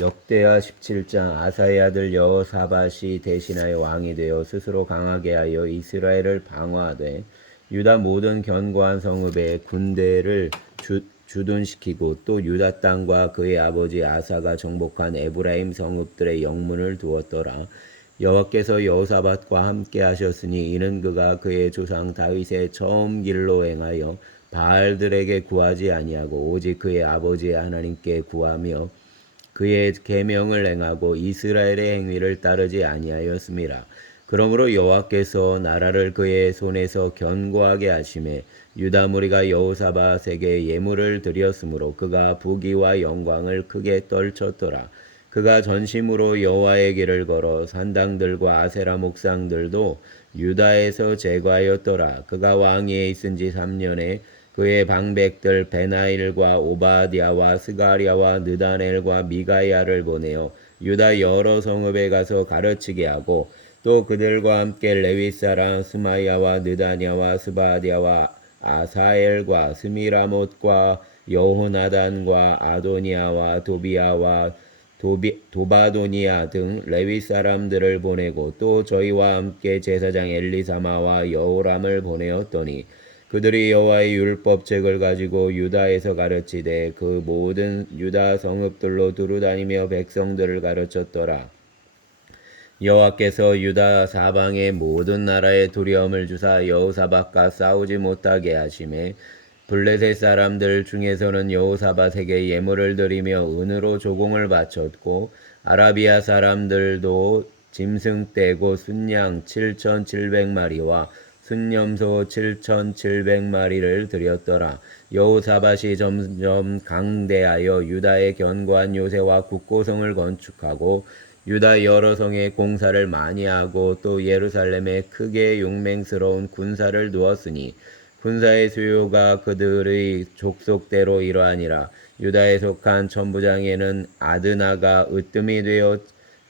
역대하 17장. 아사의 아들 여호사밧이 대신하여 왕이 되어 스스로 강하게 하여 이스라엘을 방어하되 유다 모든 견고한 성읍에 군대를 주둔시키고 또 유다 땅과 그의 아버지 아사가 정복한 에브라임 성읍들의 영문을 두었더라. 여호와께서 여호사밧과 함께 하셨으니 이는 그가 그의 조상 다윗의 처음 길로 행하여 바알들에게 구하지 아니하고 오직 그의 아버지의 하나님께 구하며 그의 계명을 행하고 이스라엘의 행위를 따르지 아니하였음이라. 그러므로 여호와께서 나라를 그의 손에서 견고하게 하심에 유다 무리가 여호사밧에게 예물을 드렸으므로 그가 부귀와 영광을 크게 떨쳤더라. 그가 전심으로 여호와의 길을 걸어 산당들과 아세라 목상들도 유다에서 제거하였더라. 그가 왕위에 있은 지 3년에 그의 방백들 베나일과 오바댜와 스가랴와 느다넬과 미가야를 보내어 유다 여러 성읍에 가서 가르치게 하고 또 그들과 함께 레위 사람 스마야와 느다냐와 스바랴와 아사엘과 스미라못과 여호나단과 아도니아와 도비아와 도바도니아 등 레위 사람들을 보내고 또 저희와 함께 제사장 엘리사마와 여호람을 보내었더니 그들이 여호와의 율법책을 가지고 유다에서 가르치되 그 모든 유다 성읍들로 두루다니며 백성들을 가르쳤더라. 여호와께서 유다 사방의 모든 나라에 두려움을 주사 여호사밧과 싸우지 못하게 하심에 블레셋 사람들 중에서는 여호사밧에게 예물을 드리며 은으로 조공을 바쳤고 아라비아 사람들도 짐승 떼고 순양 7,700마리와 순념소 7,700마리를 드렸더라. 여호사밧이 점점 강대하여 유다의 견고한 요새와 국고성을 건축하고 유다 여러 성에 공사를 많이 하고 또 예루살렘에 크게 용맹스러운 군사를 두었으니 군사의 수요가 그들의 족속대로 이러하니라. 유다에 속한 천부장에는 아드나가 으뜸이 되어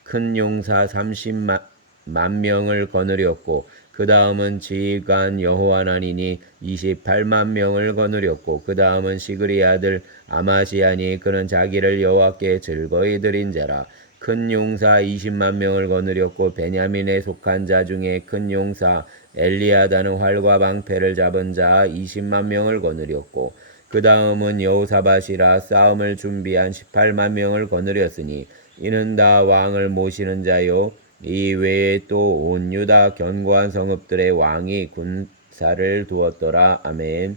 큰 용사 30만 명을 거느렸고 그 다음은 지휘관 여호하나니니 28만 명을 거느렸고 그 다음은 시그리 아들 아마시아니 그는 자기를 여호와께 즐거이 드린 자라. 큰 용사 20만 명을 거느렸고 베냐민에 속한 자 중에 큰 용사 엘리아다는 활과 방패를 잡은 자 20만 명을 거느렸고 그 다음은 여호사밧이라 싸움을 준비한 18만 명을 거느렸으니 이는 다 왕을 모시는 자요 이 외에 또 온 유다 견고한 성읍들의 왕이 군사를 두었더라. 아멘.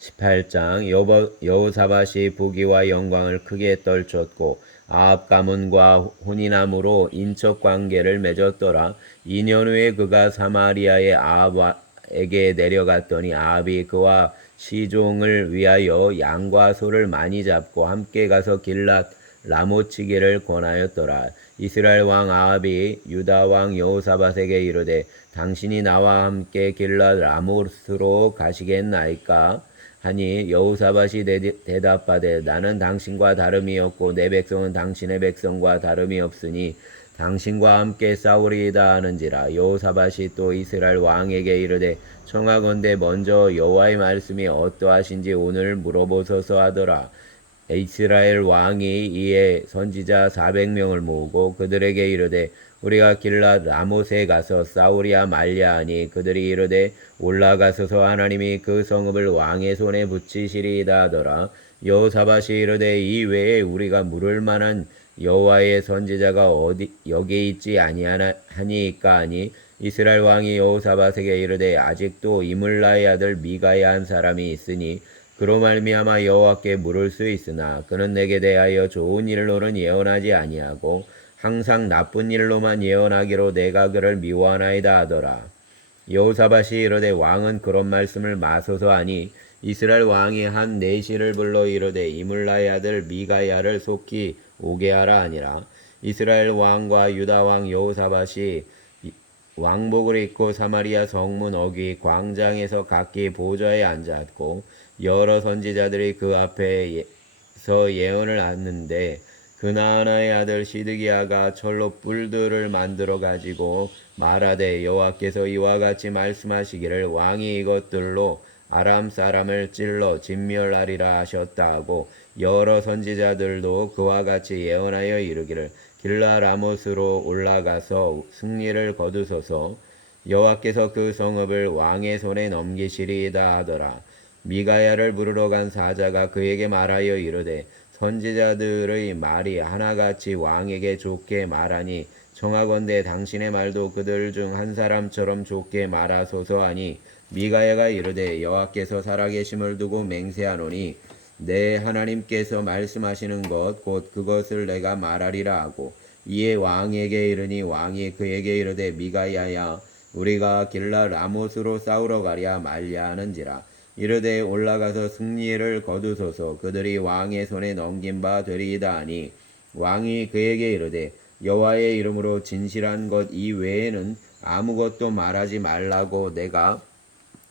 18장. 여호사밧이 부귀와 영광을 크게 떨쳤고 아합 가문과 혼인함으로 인척 관계를 맺었더라. 2년 후에 그가 사마리아의 아합에게 내려갔더니 아합이 그와 시종을 위하여 양과 소를 많이 잡고 함께 가서 길랏 라모치기를 권하였더라. 이스라엘 왕 아합이 유다 왕 여호사밧에게 이르되 당신이 나와 함께 길랏 라모스로 가시겠나이까 하니 여호사밧이 대답하되 나는 당신과 다름이 없고 내 백성은 당신의 백성과 다름이 없으니 당신과 함께 싸우리이다 하는지라. 여호사밧이 또 이스라엘 왕에게 이르되 청하건대 먼저 여호와의 말씀이 어떠하신지 오늘 물어보소서 하더라. 이스라엘 왕이 이에 선지자 400명을 모으고 그들에게 이르되 우리가 길랏 라못에 가서 싸우랴 말랴 하니 그들이 이르되 올라가소서 하나님이 그 성읍을 왕의 손에 붙이시리이다 하더라. 여호사밧이 이르되 이 외에 우리가 물을 만한 여호와의 선지자가 여기 있지 아니하니까 하니 이스라엘 왕이 여호사밧에게 이르되 아직도 이물라의 아들 미가야 한 사람이 있으니 그로 말미암아 여호와께 물을 수 있으나 그는 내게 대하여 좋은 일로는 예언하지 아니하고 항상 나쁜 일로만 예언하기로 내가 그를 미워하나이다 하더라. 여호사밧이 이르되 왕은 그런 말씀을 마소서 하니 이스라엘 왕이 한 내시를 불러 이르되 이물라의 아들 미가야를 속히 오게 하라 하니라. 이스라엘 왕과 유다 왕 여호사밧이 왕복을 입고 사마리아 성문 어귀 광장에서 각기 보좌에 앉았고 여러 선지자들이 그 앞에서 예언을 하는데 그나아나의 아들 시드기야가 철로 뿔들을 만들어 가지고 말하되 여호와께서 이와 같이 말씀하시기를 왕이 이것들로 아람 사람을 찔러 진멸하리라 하셨다 하고 여러 선지자들도 그와 같이 예언하여 이르기를 길라 라못으로 올라가서 승리를 거두소서 여호와께서 그 성읍을 왕의 손에 넘기시리이다 하더라. 미가야를 부르러 간 사자가 그에게 말하여 이르되 선지자들의 말이 하나같이 왕에게 좋게 말하니 청하건대 당신의 말도 그들 중 한 사람처럼 좋게 말하소서 하니 미가야가 이르되 여호와께서 살아계심을 두고 맹세하노니 내 하나님께서 말씀하시는 것 곧 그것을 내가 말하리라 하고 이에 왕에게 이르니 왕이 그에게 이르되 미가야야 우리가 길라 라못으로 싸우러 가랴 말랴 하는지라 이르되 올라가서 승리를 거두소서 그들이 왕의 손에 넘긴 바 되리이다 하니 왕이 그에게 이르되 여호와의 이름으로 진실한 것 이외에는 아무것도 말하지 말라고 내가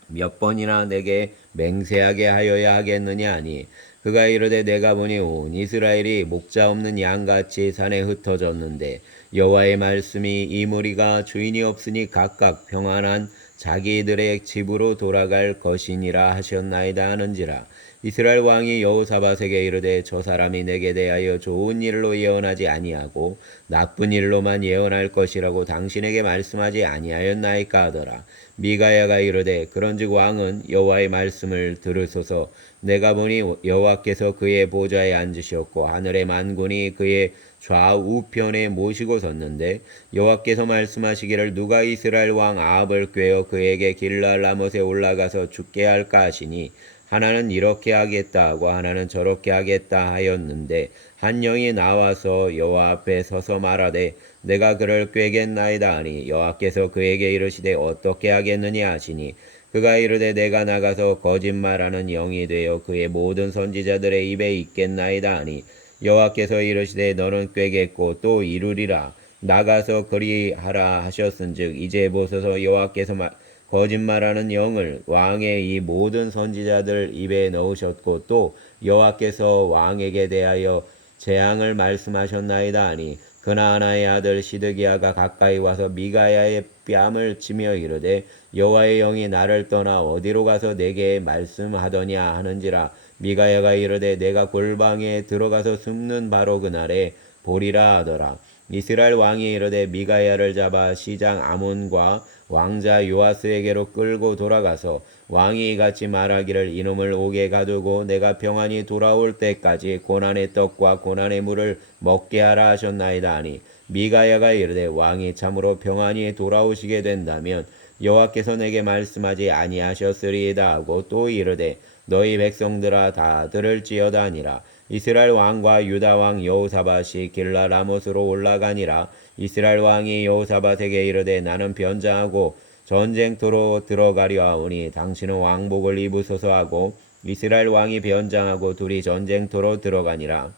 몇 번이나 내게 맹세하게 하여야 하겠느냐 하니 그가 이르되 내가 보니 온 이스라엘이 목자 없는 양같이 산에 흩어졌는데 여호와의 말씀이 이 무리가 주인이 없으니 각각 평안한 자기들의 집으로 돌아갈 것이니라 하셨나이다 하는지라 이스라엘 왕이 여호사밧에게 이르되 저 사람이 내게 대하여 좋은 일로 예언하지 아니하고 나쁜 일로만 예언할 것이라고 당신에게 말씀하지 아니하였나이까 하더라. 미가야가 이르되 그런즉 왕은 여호와의 말씀을 들으소서 내가 보니 여호와께서 그의 보좌에 앉으셨고 하늘의 만군이 그의 좌우편에 모시고 섰는데 여호와께서 말씀하시기를 누가 이스라엘 왕 아합을 꾀어 그에게 길라 라못에 올라가서 죽게 할까 하시니 하나는 이렇게 하겠다 하고 하나는 저렇게 하겠다 하였는데 한 영이 나와서 여호와 앞에 서서 말하되 내가 그를 꾀겠나이다 하니 여호와께서 그에게 이르시되 어떻게 하겠느냐 하시니 그가 이르되 내가 나가서 거짓말하는 영이 되어 그의 모든 선지자들의 입에 있겠나이다 하니 여호와께서 이르시되 너는 꾀겠고 또 이루리라 나가서 그리하라 하셨은즉 이제 보소서 여호와께서 거짓말하는 영을 왕의 이 모든 선지자들 입에 넣으셨고 또 여호와께서 왕에게 대하여 재앙을 말씀하셨나이다 하니 그나아나의 아들 시드기야가 가까이 와서 미가야의 뺨을 치며 이르되 여호와의 영이 나를 떠나 어디로 가서 내게 말씀하더냐 하는지라 미가야가 이르되 내가 골방에 들어가서 숨는 바로 그날에 보리라 하더라. 이스라엘 왕이 이르되 미가야를 잡아 시장 아몬과 왕자 요아스에게로 끌고 돌아가서 왕이 이같이 말하기를 이놈을 옥에 가두고 내가 평안히 돌아올 때까지 고난의 떡과 고난의 물을 먹게 하라 하셨나이다 하니 미가야가 이르되 왕이 참으로 평안히 돌아오시게 된다면 여호와께서 내게 말씀하지 아니하셨으리이다 하고 또 이르되 너희 백성들아 다 들을지어다 하니라. 이스라엘 왕과 유다 왕 여호사밧이 길라 라못으로 올라가니라. 이스라엘 왕이 여호사밧에게 이르되 나는 변장하고 전쟁터로 들어가려 하오니 당신은 왕복을 입으소서 하고 이스라엘 왕이 변장하고 둘이 전쟁터로 들어가니라.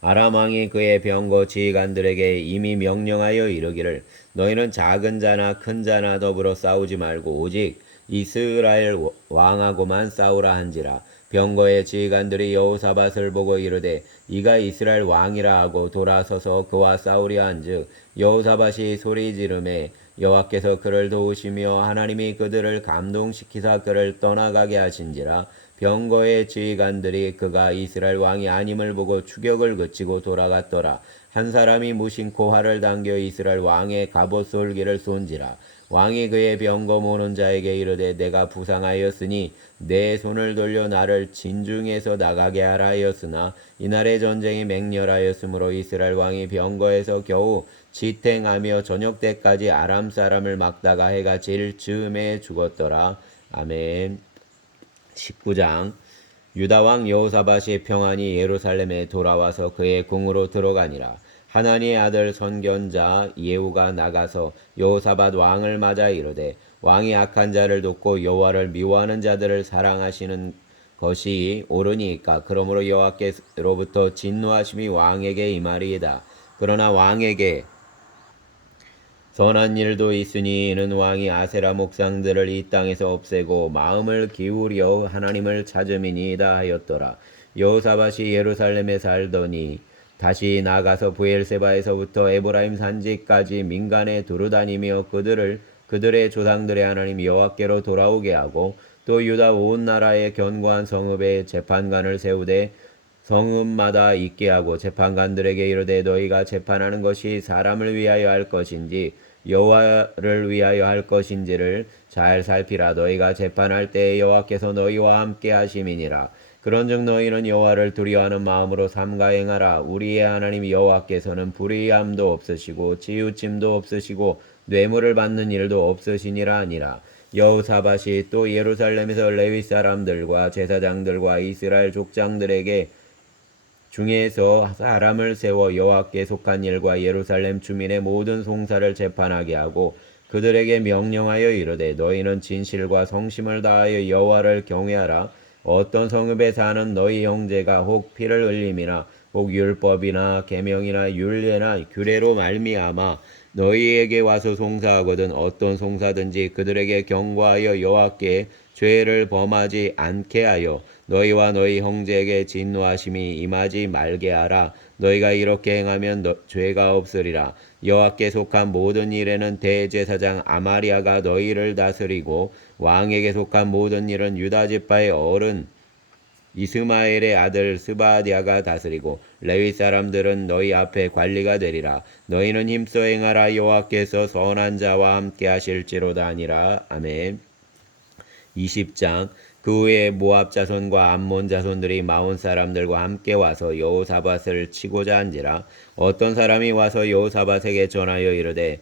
아람 왕이 그의 병거 지휘관들에게 이미 명령하여 이르기를 너희는 작은 자나 큰 자나 더불어 싸우지 말고 오직 이스라엘 왕하고만 싸우라 한지라. 병거의 지휘관들이 여호사밧을 보고 이르되 이가 이스라엘 왕이라 하고 돌아서서 그와 싸우려 한즉 여호사밧이 소리 지르매 여호와께서 그를 도우시며 하나님이 그들을 감동시키사 그를 떠나가게 하신지라. 병거의 지휘관들이 그가 이스라엘 왕이 아님을 보고 추격을 그치고 돌아갔더라. 한 사람이 무심코 활을 당겨 이스라엘 왕의 갑옷 솔기를 쏜지라. 왕이 그의 병거 모는 자에게 이르되 내가 부상하였으니 내 손을 돌려 나를 진중에서 나가게 하라 하였으나 이날의 전쟁이 맹렬하였으므로 이스라엘 왕이 병거에서 겨우 지탱하며 저녁 때까지 아람 사람을 막다가 해가 질 즈음에 죽었더라. 아멘. 19장 유다 왕 여호사밧이 평안히 예루살렘에 돌아와서 그의 궁으로 들어가니라. 하나니의 아들 선견자 예후가 나가서 여호사밧 왕을 맞아 이르되 왕이 악한 자를 돕고 여호와를 미워하는 자들을 사랑하시는 것이 옳으니까 그러므로 여호와께로부터 진노하심이 왕에게 임하리이다. 그러나 왕에게 선한 일도 있으니 이는 왕이 아세라 목상들을 이 땅에서 없애고 마음을 기울여 하나님을 찾음이니이다 하였더라. 여호사밧이 예루살렘에 살더니 다시 나가서 부엘세바에서부터 에브라임 산지까지 민간에 두루다니며 그들의 조상들의 하나님 여호와께로 돌아오게 하고 또 유다 온 나라의 견고한 성읍에 재판관을 세우되 성읍마다 있게 하고 재판관들에게 이르되 너희가 재판하는 것이 사람을 위하여 할 것인지 여호와를 위하여 할 것인지를 잘 살피라. 너희가 재판할 때에 여호와께서 너희와 함께 하심이니라. 그런즉 너희는 여호와를 두려워하는 마음으로 삼가 행하라. 우리의 하나님 여호와께서는 불의함도 없으시고 치우침도 없으시고 뇌물을 받는 일도 없으시니라 하니라. 여호사밧이 또 예루살렘에서 레위 사람들과 제사장들과 이스라엘 족장들에게 중에서 사람을 세워 여호와께 속한 일과 예루살렘 주민의 모든 송사를 재판하게 하고 그들에게 명령하여 이르되 너희는 진실과 성심을 다하여 여호와를 경외하라. 어떤 성읍에 사는 너희 형제가 혹 피를 흘림이나 혹 율법이나 계명이나 율례나 규례로 말미암아 너희에게 와서 송사하거든 어떤 송사든지 그들에게 경고하여 여호와께 죄를 범하지 않게 하여 너희와 너희 형제에게 진노하심이 임하지 말게 하라. 너희가 이렇게 행하면 죄가 없으리라. 여호와께 속한 모든 일에는 대제사장 아마리아가 너희를 다스리고 왕에게 속한 모든 일은 유다 지파의 어른 이스마엘의 아들 스바디아가 다스리고 레위 사람들은 너희 앞에 관리가 되리라. 너희는 힘써 행하라. 여호와께서 선한 자와 함께 하실지로다 하니라. 아멘. 20장. 그 후에 모압 자손과 암몬 자손들이 마온 사람들과 함께 와서 여호사밧을 치고자 한지라. 어떤 사람이 와서 여호사밧에게 전하여 이르되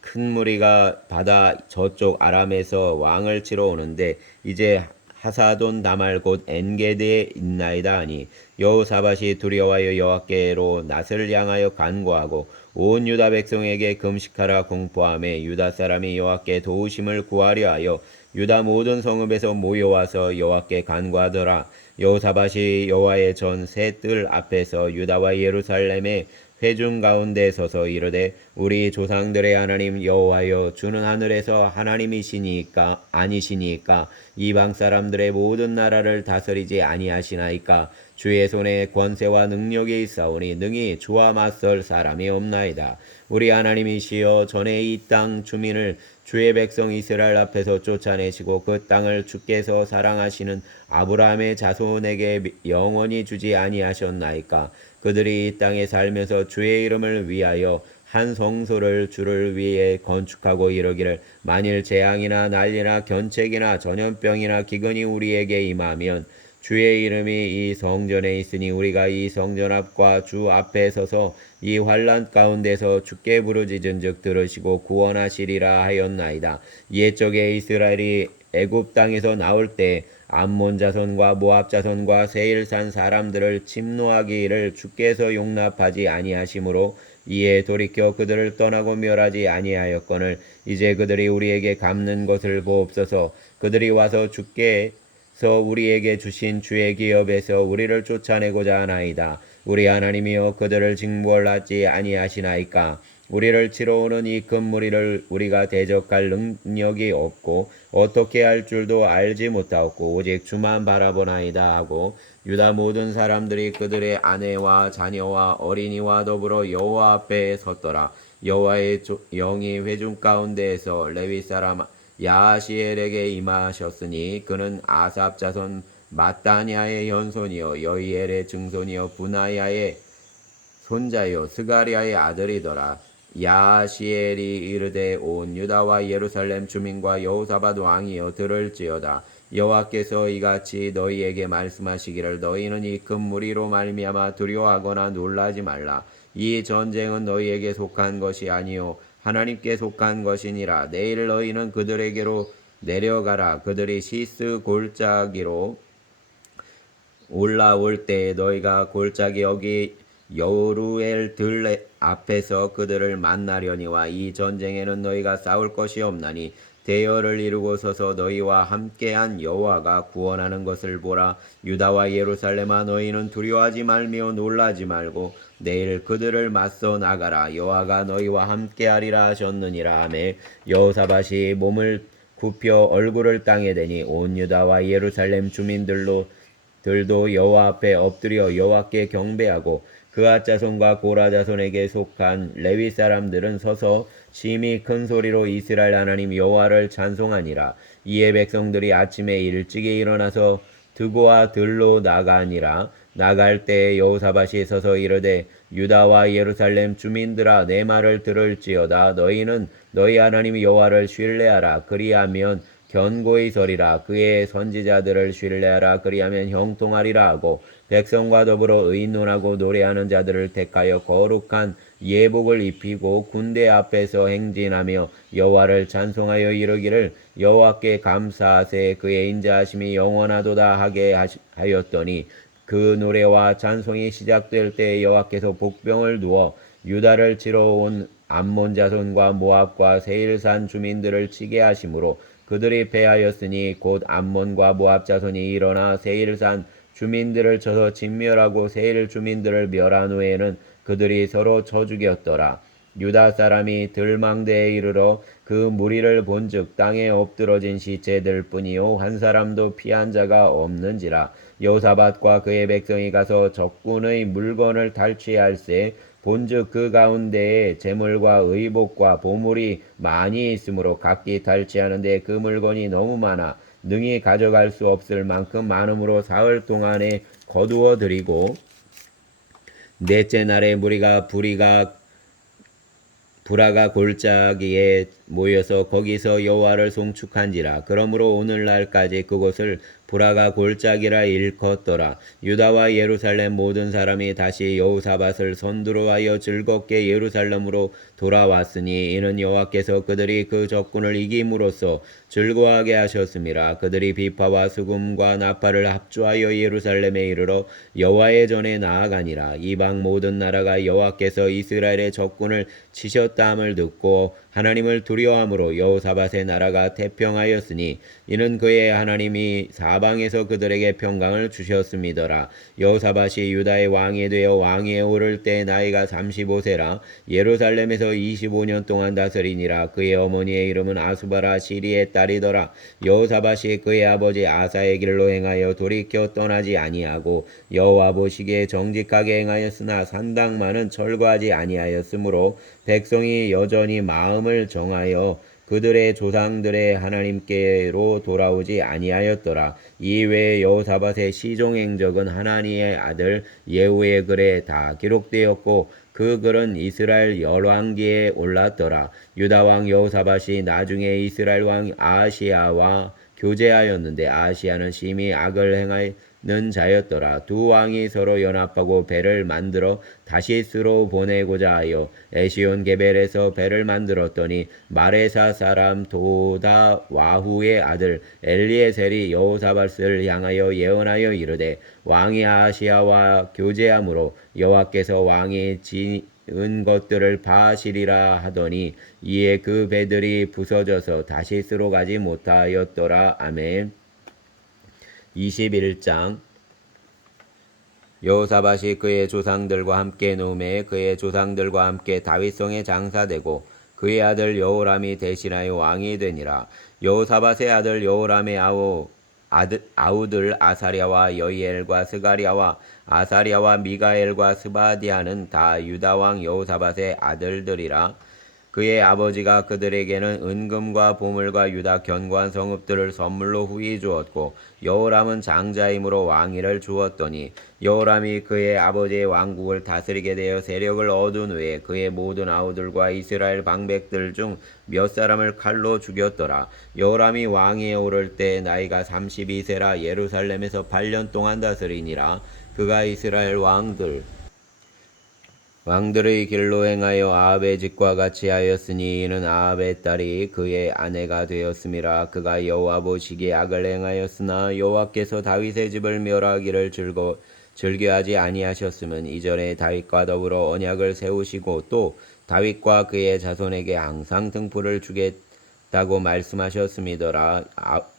큰 무리가 바다 저쪽 아람에서 왕을 치러 오는데 이제 하사돈 다말 곧 엔게드에 있나이다 하니 여호사밧이 두려워하여 여호와께로 낯을 향하여 간구하고 온 유다 백성에게 금식하라 공포하며 유다 사람이 여호와께 도우심을 구하려 하여 유다 모든 성읍에서 모여와서 여호와께 간구하더라. 여호사밧이 여호와의 전 새 뜰 앞에서 유다와 예루살렘의 회중 가운데 서서 이르되 우리 조상들의 하나님 여호와여 주는 하늘에서 하나님이시니까 아니시니까 이방 사람들의 모든 나라를 다스리지 아니하시나이까 주의 손에 권세와 능력이 있사오니 능히 주와 맞설 사람이 없나이다. 우리 하나님이시여 전에 이 땅 주민을 주의 백성 이스라엘 앞에서 쫓아내시고 그 땅을 주께서 사랑하시는 아브라함의 자손에게 영원히 주지 아니하셨나이까. 그들이 이 땅에 살면서 주의 이름을 위하여 한 성소를 주를 위해 건축하고 이르기를 만일 재앙이나 난리나 견책이나 전염병이나 기근이 우리에게 임하면 주의 이름이 이 성전에 있으니 우리가 이 성전 앞과 주 앞에 서서 이 환난 가운데서 주께 부르짖은즉 들으시고 구원하시리라 하였나이다. 옛적에 이스라엘이 애굽 땅에서 나올 때 암몬 자손과 모압 자손과 세일산 사람들을 침노하기를 주께서 용납하지 아니하심으로 이에 돌이켜 그들을 떠나고 멸하지 아니하였거늘 이제 그들이 우리에게 갚는 것을 보옵소서. 그들이 와서 주께서 우리에게 주신 주의 기업에서 우리를 쫓아내고자 하나이다. 우리 하나님이여 그들을 징벌하지 아니하시나이까. 우리를 치러 오는 이 큰 무리를 우리가 대적할 능력이 없고 어떻게 할 줄도 알지 못하옵고 오직 주만 바라보나이다 하고 유다 모든 사람들이 그들의 아내와 자녀와 어린이와 더불어 여호와 앞에 섰더라. 여호와의 영이 회중 가운데에서 레위 사람 야하시엘에게 임하셨으니 그는 아삽 자손 마따냐의 현손이요 여이엘의 증손이요 분하야의 손자요 스가리아의 아들이더라. 야시엘이 이르되 온 유다와 예루살렘 주민과 여호사밧 왕이여 들을지어다. 여호와께서 이같이 너희에게 말씀하시기를 너희는 이 큰 무리로 말미암아 두려워하거나 놀라지 말라. 이 전쟁은 너희에게 속한 것이 아니요 하나님께 속한 것이니라. 내일 너희는 그들에게로 내려가라. 그들이 시스 골짜기로 올라올 때 너희가 골짜기 여기 여루엘 들 앞에서 그들을 만나려니와 이 전쟁에는 너희가 싸울 것이 없나니 대열을 이루고 서서 너희와 함께한 여호와가 구원하는 것을 보라. 유다와 예루살렘아 너희는 두려워하지 말며 놀라지 말고 내일 그들을 맞서 나가라. 여호와가 너희와 함께하리라 하셨느니라. 하매 여호사밧이 몸을 굽혀 얼굴을 땅에 대니 온 유다와 예루살렘 주민들도 여호와 앞에 엎드려 여호와께 경배하고 그앗 자손과 고라 자손에게 속한 레위 사람들은 서서 심히 큰 소리로 이스라엘 하나님 여호와를 찬송하니라. 이에 백성들이 아침에 일찍이 일어나서 드고와 들로 나가니라. 나갈 때에 여호사밧이 서서 이르되 유다와 예루살렘 주민들아 내 말을 들을지어다. 너희는 너희 하나님 여호와를 신뢰하라. 그리하면 견고히 서리라. 그의 선지자들을 신뢰하라. 그리하면 형통하리라 하고 백성과 더불어 의논하고 노래하는 자들을 택하여 거룩한 예복을 입히고 군대 앞에서 행진하며 여호와를 찬송하여 이르기를 여호와께 감사하세 그의 인자하심이 영원하도다 하게 하였더니 그 노래와 찬송이 시작될 때 여호와께서 복병을 두어 유다를 치러 온 암몬 자손과 모압과 세일산 주민들을 치게 하심으로 그들이 패하였으니 곧 암몬과 모압 자손이 일어나 세일산 주민들을 쳐서 진멸하고 세일 주민들을 멸한 후에는 그들이 서로 쳐 죽였더라. 유다 사람이 들망대에 이르러 그 무리를 본즉 땅에 엎드러진 시체들 뿐이요 한 사람도 피한 자가 없는지라. 여호사밧과 그의 백성이 가서 적군의 물건을 탈취할세 본즉 그 가운데에 재물과 의복과 보물이 많이 있으므로 각기 탈취하는데 그 물건이 너무 많아 능히 가져갈 수 없을 만큼 많음으로 사흘 동안에 거두어 들이고 넷째 날에 무리가 브라가 골짜기에 모여서 거기서 여호와를 송축한지라. 그러므로 오늘날까지 그곳을 브라가 골짜기라 일컫더라. 유다와 예루살렘 모든 사람이 다시 여호사밧을 선두로하여 즐겁게 예루살렘으로 돌아왔으니 이는 여호와께서 그들이 그 적군을 이김으로써 즐거워하게 하셨음이라. 그들이 비파와 수금과 나팔을 합주하여 예루살렘에 이르러 여호와의 전에 나아가니라. 이방 모든 나라가 여호와께서 이스라엘의 적군을 치셨다함을 듣고 하나님을 두려워함으로 여호사밧의 나라가 태평하였으니 이는 그의 하나님이 사방에서 그들에게 평강을 주셨음이더라. 여호사밧이 유다의 왕이 되어 왕위에 오를 때 나이가 35세라 예루살렘에서 25년 동안 다스리니라. 그의 어머니의 이름은 아수바라 시리의 딸이더라. 여호사밧이 그의 아버지 아사의 길로 행하여 돌이켜 떠나지 아니하고 여호와 보시기에 정직하게 행하였으나 산당만은 철거하지 아니하였으므로 백성이 여전히 마음을 정하여 그들의 조상들의 하나님께로 돌아오지 아니하였더라. 이외에 여호사밧의 시종 행적은 하나니의 아들 예후의 글에 다 기록되었고 그 글은 이스라엘 열왕기에 올랐더라. 유다 왕 여호사밧이 나중에 이스라엘 왕 아하시야와 교제하였는데 아하시야는 심히 악을 행하는 자였더라. 두 왕이 서로 연합하고 배를 만들어 다시스로 보내고자 하여 에시온 게벨에서 배를 만들었더니 마레사 사람 도다와후의 아들 엘리에셀이 여호사밧을 향하여 예언하여 이르되 왕이 아하시야와 교제함으로 여호와께서 왕이 지은 것들을 파하시리라 하더니 이에 그 배들이 부서져서 다시스로 가지 못하였더라. 아멘. 21장 여호사밧이 그의 조상들과 함께 노매 그의 조상들과 함께 다윗성에 장사되고 그의 아들 여호람이 대신하여 왕이 되니라. 여호사밧의 아들 여호람의 아우들 아사랴와 여이엘과 스가랴와 아사랴와 미가엘과 스바디아는 다 유다왕 여호사밧의 아들들이라. 그의 아버지가 그들에게는 은금과 보물과 유다 견고한 성읍들을 선물로 후히 주었고 여호람은 장자이므로 왕위를 주었더니 여호람이 그의 아버지의 왕국을 다스리게 되어 세력을 얻은 후에 그의 모든 아우들과 이스라엘 방백들 중 몇 사람을 칼로 죽였더라. 여호람이 왕위에 오를 때 나이가 32세라 예루살렘에서 8년 동안 다스리니라. 그가 이스라엘 왕들의 길로 행하여 아합의 집과 같이 하였으니 이는 아합의 딸이 그의 아내가 되었음이라. 그가 여호와 보시기에 악을 행하였으나 여호와께서 다윗의 집을 멸하기를 즐겨하지 아니하셨으면 이전에 다윗과 더불어 언약을 세우시고 또 다윗과 그의 자손에게 항상 등불을 주겠다고 말씀하셨음이더라.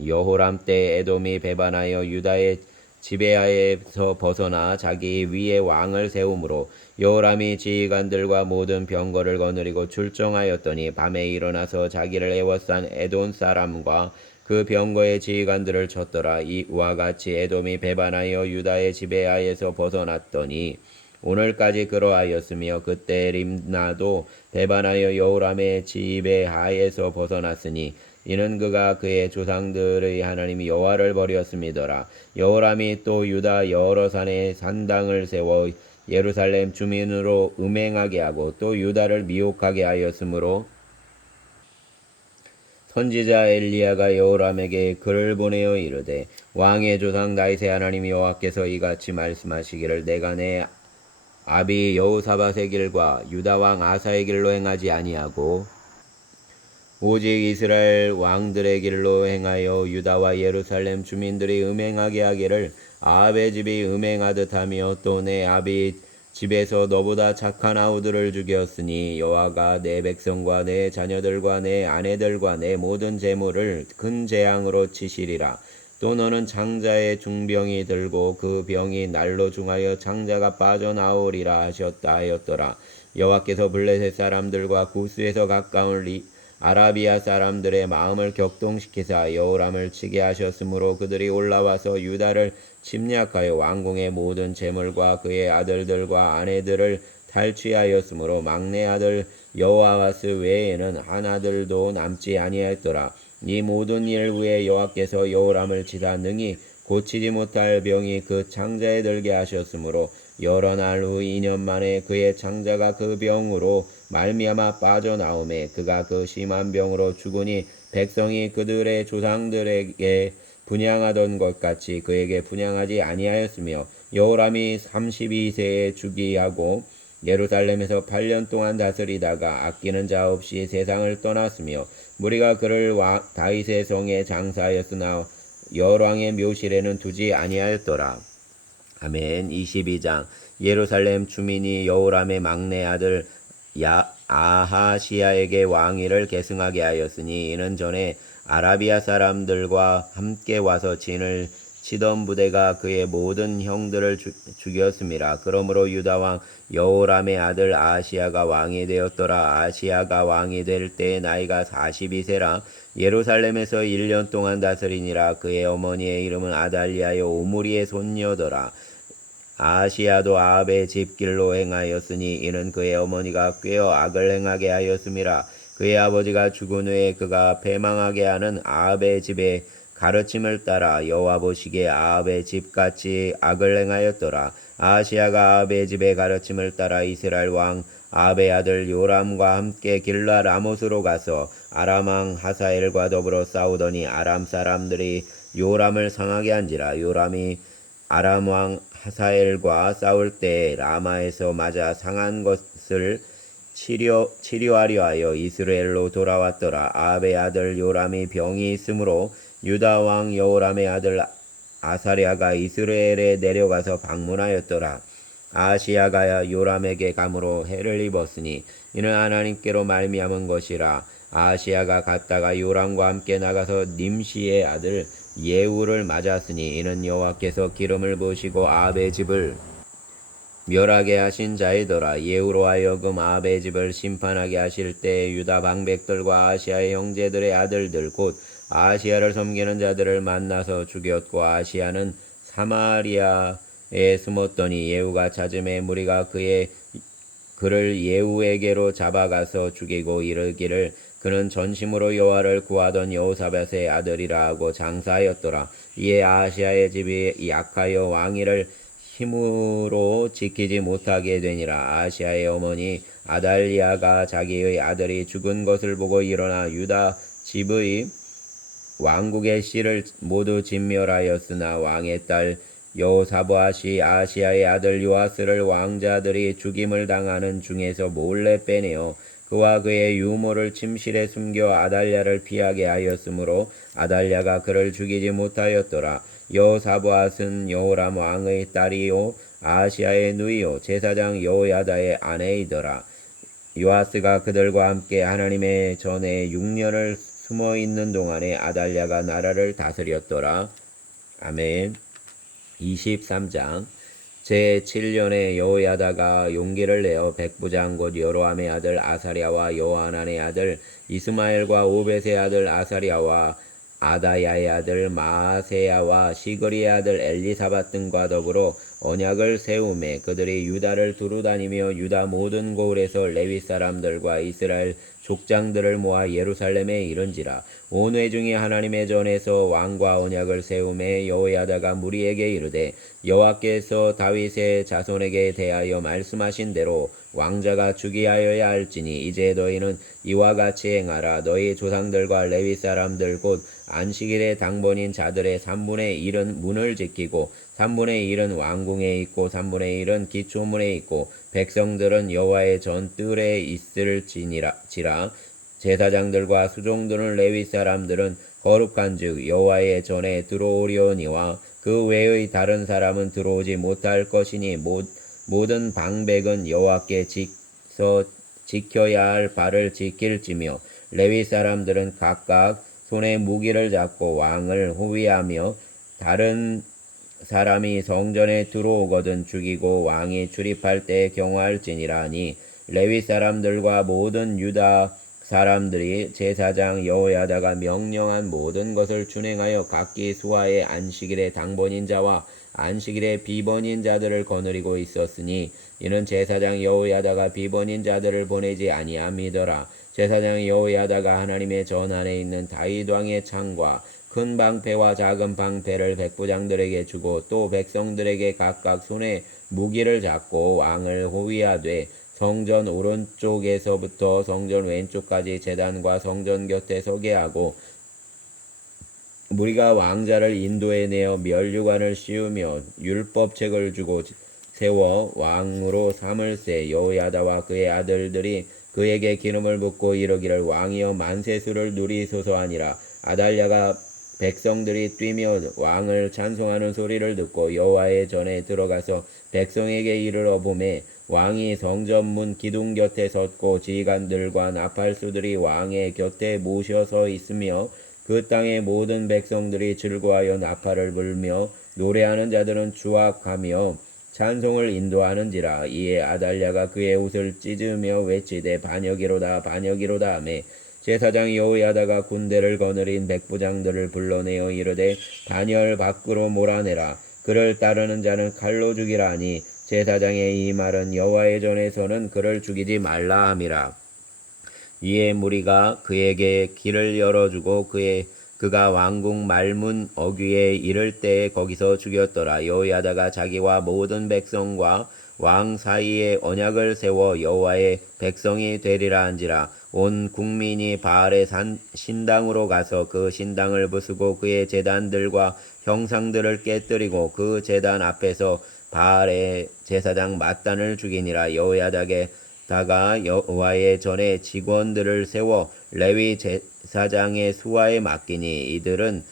여호람 때 에돔이 배반하여 유다의 지배하에서 벗어나 자기 위에 왕을 세우므로 여호람이 지휘관들과 모든 병거를 거느리고 출정하였더니 밤에 일어나서 자기를 애워싼 에돔 사람과 그 병거의 지휘관들을 쳤더라. 이와 같이 에돔이 배반하여 유다의 지배하에서 벗어났더니 오늘까지 그러하였으며 그때 림나도 배반하여 여호람의 지배 하에서 벗어났으니 이는 그가 그의 조상들의 하나님 여호와를 버렸음이더라. 여호람이 또 유다 여러 산에 산당을 세워 예루살렘 주민으로 음행하게 하고 또 유다를 미혹하게 하였으므로 선지자 엘리야가 여호람에게 글을 보내어 이르되 왕의 조상 다윗의 하나님 여호와께서 이같이 말씀하시기를 내가 내 아비 여호사밧의 길과 유다 왕 아사의 길로 행하지 아니하고 오직 이스라엘 왕들의 길로 행하여 유다와 예루살렘 주민들이 음행하게 하기를 아합의 집이 음행하듯 하며 또 내 아비 집에서 너보다 착한 아우들을 죽였으니 여호와가 내 백성과 내 자녀들과 내 아내들과 내 모든 재물을 큰 재앙으로 치시리라. 또 너는 장자의 중병이 들고 그 병이 날로 중하여 장자가 빠져나오리라 하셨다 하였더라. 여호와께서 블레셋 사람들과 구스에서 가까운 아라비아 사람들의 마음을 격동시키사 여호람을 치게 하셨으므로 그들이 올라와서 유다를 침략하여 왕궁의 모든 재물과 그의 아들들과 아내들을 탈취하였으므로 막내 아들 여호아하스 외에는 한 아들도 남지 아니하였더라. 이 모든 일 후에 여호와께서 여호람을 치사 능히 고치지 못할 병이 그 창자에 들게 하셨으므로 여러 날 후 2년 만에 그의 창자가 그 병으로 말미암아 빠져나오매 그가 그 심한 병으로 죽으니 백성이 그들의 조상들에게 분향하던 것 같이 그에게 분향하지 아니하였으며 여호람이 32세에 즉위하고 예루살렘에서 8년 동안 다스리다가 아끼는 자 없이 세상을 떠났으며 무리가 그를 다윗의 성에 장사하였으나 열왕의 묘실에는 두지 아니하였더라. 아멘. 22장 예루살렘 주민이 여호람의 막내 아들 아하시야에게 왕위를 계승하게 하였으니 이는 전에 아라비아 사람들과 함께 와서 진을 치던 부대가 그의 모든 형들을 죽였음이라. 그러므로 유다 왕 여호람의 아들 아하시야가 왕이 되었더라. 아하시야가 왕이 될 때의 나이가 42세라. 예루살렘에서 1년 동안 다스리니라. 그의 어머니의 이름은 아달리아요 오므리의 손녀더라. 아하시야도 아합의 집 길로 행하였으니 이는 그의 어머니가 꾀어 악을 행하게 하였음이라. 그의 아버지가 죽은 후에 그가 패망하게 하는 아합의 집의 가르침을 따라 여호와 보시기에 아합의 집같이 악을 행하였더라. 아하시야가 아합의 집의 가르침을 따라 이스라엘 왕 아합의 아들 요람과 함께 길라 라못으로 가서 아람 왕 하사엘과 더불어 싸우더니 아람 사람들이 요람을 상하게 한지라. 요람이 아람 왕 하사엘과 싸울 때 라마에서 맞아 상한 것을 치료하려 하여 이스라엘로 돌아왔더라. 아합의 아들 요람이 병이 있으므로 유다 왕 여호람의 아들 아사랴가 이스라엘에 내려가서 방문하였더라. 아하시야가 요람에게 감으로 해를 입었으니 이는 하나님께로 말미암은 것이라. 아하시야가 갔다가 요람과 함께 나가서 님시의 아들 예후를 맞았으니 이는 여호와께서 기름을 부으시고 아합의 집을 멸하게 하신 자이더라. 예후로 하여금 아합의 집을 심판하게 하실 때 유다 방백들과 아하시야의 형제들의 아들들 곧 아하시야를 섬기는 자들을 만나서 죽였고 아하시야는 사마리아에 숨었더니 예후가 찾음에 무리가 그를 예후에게로 잡아가서 죽이고 이르기를 그는 전심으로 여호와를 구하던 여호사밧의 아들이라 하고 장사하였더라. 이에 아하시야의 집이 약하여 왕위를 힘으로 지키지 못하게 되니라. 아하시야의 어머니 아달리아가 자기의 아들이 죽은 것을 보고 일어나 유다 집의 왕국의 씨를 모두 진멸하였으나 왕의 딸 여호사밧이 아하시야의 아들 요아스를 왕자들이 죽임을 당하는 중에서 몰래 빼내어 그와 그의 유모를 침실에 숨겨 아달랴를 피하게 하였으므로 아달랴가 그를 죽이지 못하였더라. 여호사밧은 여호람 왕의 딸이요 아하시야의 누이요 제사장 여호야다의 아내이더라. 요아스가 그들과 함께 하나님의 전에 6년을 숨어 있는 동안에 아달랴가 나라를 다스렸더라. 아멘. 23장 제7년에 여호야다가 용기를 내어 백부장 곧 여로함의 아들 아사랴와 여호하난의 아들 이스마엘과 오벳의 아들 아사랴와 아다야의 아들 마아세야와 시그리의 아들 엘리사밧 등과 더불어 언약을 세우매 그들이 유다를 두루다니며 유다 모든 고을에서 레위 사람들과 이스라엘 족장들을 모아 예루살렘에 이른지라. 온 회중이 하나님의 전에서 왕과 언약을 세우매 여호야다가 무리에게 이르되 여호와께서 다윗의 자손에게 대하여 말씀하신 대로 왕자가 주기하여야 할지니 이제 너희는 이와 같이 행하라. 너희 조상들과 레위 사람들 곧 안식일의 당번인 자들의 3분의 1은 문을 지키고 3분의 1은 왕궁에 있고 3분의 1은 기초문에 있고 백성들은 여호와의 전뜰에 있을지니라. 제사장들과 수종들은 레위 사람들은 거룩한즉 여호와의 전에 들어오려니와 그 외의 다른 사람은 들어오지 못할 것이니 모든 방백은 여호와께 지켜야 할 바를 지킬지며 레위 사람들은 각각 손에 무기를 잡고 왕을 호위하며 다른 사람이 성전에 들어오거든 죽이고 왕이 출입할 때 경호할지니라 하니 레위 사람들과 모든 유다 사람들이 제사장 여호야다가 명령한 모든 것을 준행하여 각기 수하의 안식일의 당번인 자와 안식일의 비번인 자들을 거느리고 있었으니 이는 제사장 여호야다가 비번인 자들을 보내지 아니함이더라. 제사장 여호야다가 하나님의 전 안에 있는 다윗 왕의 창과 큰 방패와 작은 방패를 백부장들에게 주고 또 백성들에게 각각 손에 무기를 잡고 왕을 호위하되 성전 오른쪽에서부터 성전 왼쪽까지 제단과 성전 곁에 서게 하고 무리가 왕자를 인도해내어 면류관을 씌우며 율법책을 주고 세워 왕으로 삼을세. 여호야다와 그의 아들들이 그에게 기름을 붓고 이르기를 왕이여 만세수를 누리소서 하니라. 아달랴가 백성들이 뛰며 왕을 찬송하는 소리를 듣고 여호와의 전에 들어가서 백성에게 이르러 보매 왕이 성전문 기둥 곁에 섰고 지휘관들과 나팔수들이 왕의 곁에 모셔서 있으며 그 땅의 모든 백성들이 즐거워하여 나팔을 불며 노래하는 자들은 주악하며 찬송을 인도하는지라. 이에 아달랴가 그의 옷을 찢으며 외치되 반역이로다 반역이로다 하며 제사장 여호야다가 군대를 거느린 백부장들을 불러내어 이르되 다니엘 밖으로 몰아내라. 그를 따르는 자는 칼로 죽이라 하니 제사장의 이 말은 여호와의 전에서는 그를 죽이지 말라 함이라. 이에 무리가 그에게 길을 열어주고 그가 왕궁 말문 어귀에 이를 때에 거기서 죽였더라. 여호야다가 자기와 모든 백성과 왕 사이에 언약을 세워 여호와의 백성이 되리라 한지라. 온 국민이 바알의 신당으로 가서 그 신당을 부수고 그의 제단들과 형상들을 깨뜨리고 그 제단 앞에서 바알의 제사장 mat단을 죽이니라. 여호야다가 여호와의 전에 직원들을 세워 레위 제사장의 수하에 맡기니 이들은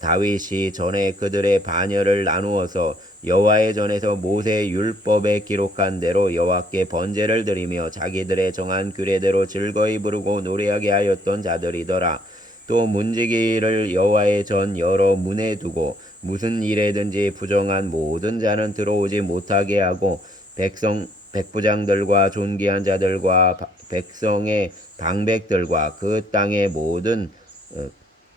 다윗이 전에 그들의 반열을 나누어서 여호와의 전에서 모세 율법에 기록한 대로 여호와께 번제를 드리며 자기들의 정한 규례대로 즐거이 부르고 노래하게 하였던 자들이더라. 또 문지기를 여호와의 전 여러 문에 두고 무슨 일에든지 부정한 모든 자는 들어오지 못하게 하고 백부장들과 존귀한 자들과 백성의 방백들과 그 땅의 모든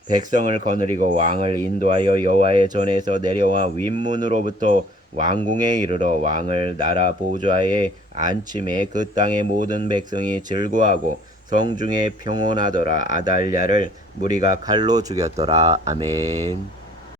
백성을 거느리고 왕을 인도하여 여호와의 전에서 내려와 윗문으로부터 왕궁에 이르러 왕을 나라 보좌에 앉힘에 그 땅의 모든 백성이 즐거워하고 성중에 평온하더라. 아달랴를 무리가 칼로 죽였더라. 아멘.